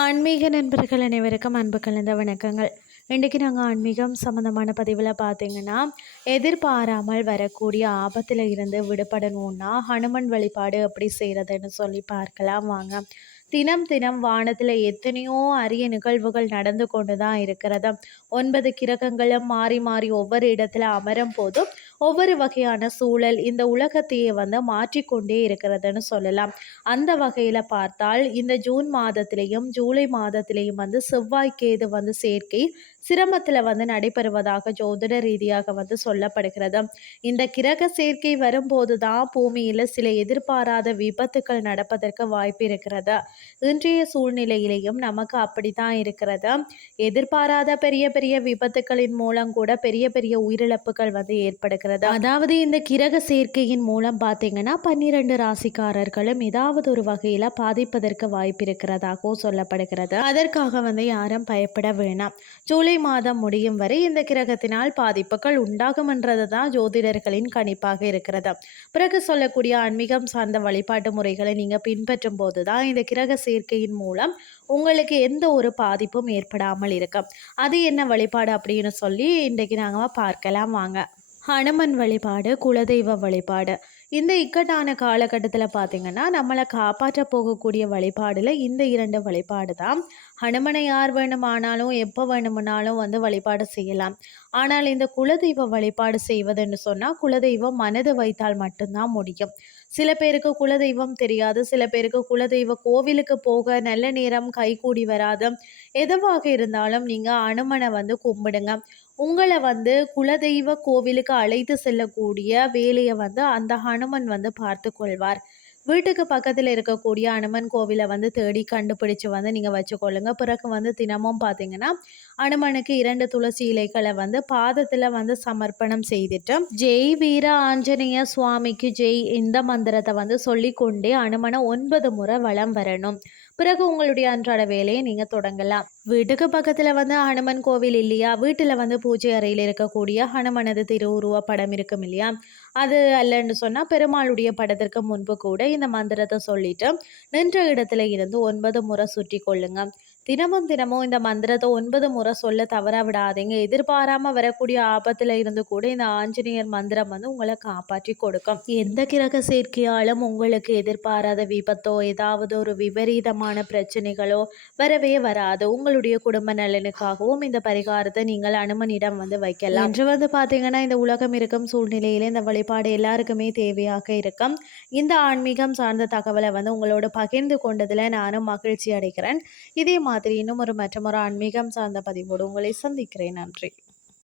ஆன்மீக நண்பர்கள் அனைவருக்கும் அன்பு கலந்த வணக்கங்கள். இன்றைக்கி நாங்கள் ஆன்மீகம் சம்மந்தமான பதிவில் பார்த்தீங்கன்னா எதிர்பாராமல் வரக்கூடிய ஆபத்தில் இருந்து விடுபடணும்னா ஹனுமன் வழிபாடு எப்படி செய்கிறதுன்னு சொல்லி பார்க்கலாம் வாங்க. தினம் தினம் வானத்தில் எத்தனையோ அரிய நிகழ்வுகள் நடந்து கொண்டு தான் இருக்கிறது. ஒன்பது கிரகங்களும் மாறி மாறி ஒவ்வொரு இடத்துல அமரும் போதும் ஒவ்வொரு வகையான சூழல் இந்த உலகத்தையே வந்து மாற்றிக்கொண்டே இருக்கிறதுன்னு சொல்லலாம். அந்த வகையில் பார்த்தால் இந்த ஜூன் மாதத்திலையும் ஜூலை மாதத்திலையும் வந்து செவ்வாய்க்கேது வந்து சேர்க்கை சிரமத்தில் வந்து நடைபெறுவதாக ஜோதிட ரீதியாக வந்து சொல்லப்படுகிறது. இந்த கிரக சேர்க்கை வரும்போது தான் பூமியில் சில எதிர்பாராத விபத்துக்கள் நடப்பதற்கு வாய்ப்பு இருக்கிறது. இன்றைய சூழ்நிலையிலையும் நமக்கு அப்படித்தான் இருக்கிறது. எதிர்பாராத பெரிய பெரிய விபத்துக்களின் மூலம் கூட பெரிய பெரிய உயிரிழப்புகள் வந்து ஏற்படுகிறது. அதாவது இந்த கிரக சேர்க்கையின் மூலம் பார்த்தீங்கன்னா பன்னிரண்டு ராசிக்காரர்களும் ஏதாவது ஒரு வகையில் பாதிப்பதற்கு வாய்ப்பு இருக்கிறதாகவும் சொல்லப்படுகிறது. அதற்காக வந்து யாரும் பயப்பட வேணாம். ஜூலை மாதம் முடியும் வரை இந்த கிரகத்தினால் பாதிப்புகள் உண்டாகும் என்றது தான் ஜோதிடர்களின் கணிப்பாக இருக்கிறது. பிறகு சொல்லக்கூடிய ஆன்மீகம் சார்ந்த வழிபாட்டு முறைகளை நீங்கள் பின்பற்றும் போது தான் இந்த கிரக சேர்க்கையின் மூலம் உங்களுக்கு எந்த ஒரு பாதிப்பும் ஏற்படாமல் இருக்கும். அது என்ன வழிபாடு அப்படின்னு சொல்லி இன்றைக்கு நாங்கள் பார்க்கலாம். வாங்க. ஹனுமன் வழிபாடு குலதெய்வ வழிபாடு. இந்த இக்கட்டான காலகட்டத்தில் பார்த்திங்கன்னா நம்மளை காப்பாற்ற போகக்கூடிய வழிபாடில் இந்த இரண்டு வழிபாடு தான். ஹனுமனை யார் வேணுமானாலும் எப்போ வேணுமானாலும் வந்து வழிபாடு செய்யலாம். ஆனால் இந்த குலதெய்வ வழிபாடு செய்வதுன்னு சொன்னால் குலதெய்வம் மனது வைத்தால் மட்டும்தான் முடியும். சில பேருக்கு குலதெய்வம் தெரியாது சில பேருக்கு குலதெய்வ கோவிலுக்கு போக நல்ல நேரம் கைகூடி வராது. எதுவாக இருந்தாலும் நீங்கள் அனுமனை வந்து கும்பிடுங்க. உங்களை வந்து குலதெய்வ கோவிலுக்கு அழைத்து செல்லக்கூடிய வேலையை வந்து அந்த அனுமன் வந்து பார்த்து கொள்வார். வீட்டுக்கு பக்கத்தில் இருக்கக்கூடிய அனுமன் கோவிலை வந்து தேடி கண்டுபிடிச்சு வந்து நீங்கள் வச்சுக்கொள்ளுங்க. பிறகு வந்து தினமும் பார்த்தீங்கன்னா அனுமனுக்கு இரண்டு துளசி இலைகளை வந்து பாதத்தில் வந்து சமர்ப்பணம் செய்துட்டு ஜெய் வீர ஆஞ்சநேய சுவாமிக்கு ஜெய் இந்த மந்திரத்தை வந்து சொல்லிக்கொண்டே அனுமனை ஒன்பது முறை வளம் வரணும். பிறகு உங்களுடைய அன்றாட வேலையை நீங்கள் தொடங்கலாம். வீட்டுக்கு பக்கத்தில் வந்து ஹனுமன் கோவில் இல்லையா? வீட்டில் வந்து பூஜை அறையில் இருக்கக்கூடிய ஹனுமனது திருவுருவ படம் இருக்கும் இல்லையா? அது அல்லன்னு சொன்னால் பெருமாளுடைய படத்திற்கு முன்பு கூட இந்த மந்திரத்தை சொல்லிட்டு நின்ற இடத்துல இருந்து ஒன்பது முறை சுற்றி கொள்ளுங்க. தினமும் தினமும் இந்த மந்திரத்தை ஒன்பது முறை சொல்ல தவற விடாதீங்க எதிர்பாராம வரக்கூடிய ஆபத்துல இருந்து கூட இந்த ஆஞ்சநேயர் மந்திரம் வந்து உங்களை காப்பாற்றி கொடுக்கும். எந்த கிரக சேர்க்கையாலும் உங்களுக்கு எதிர்பாராத விபத்தோ ஏதாவது ஒரு விபரீதமான பிரச்சனைகளோ வரவே வராது. உங்களுடைய குடும்ப நலனுக்காகவும் இந்த பரிகாரத்தை நீங்கள் அனுமனிடம் வந்து வைக்கலாம். என்று வந்து பார்த்தீங்கன்னா இந்த உலகம் இருக்கும் சூழ்நிலையில இந்த வழிபாடு எல்லாருக்குமே தேவையாக இருக்கும். இந்த ஆன்மீகம் சார்ந்த தகவலை வந்து உங்களோட பகிர்ந்து கொண்டதில் நானும் மகிழ்ச்சி அடைகிறேன். இதே மாதிரி இன்னும் ஒரு மற்றமொரு ஆன்மீகம் சார்ந்த பதிவோடு உங்களை சந்திக்கிறேன். நன்றி.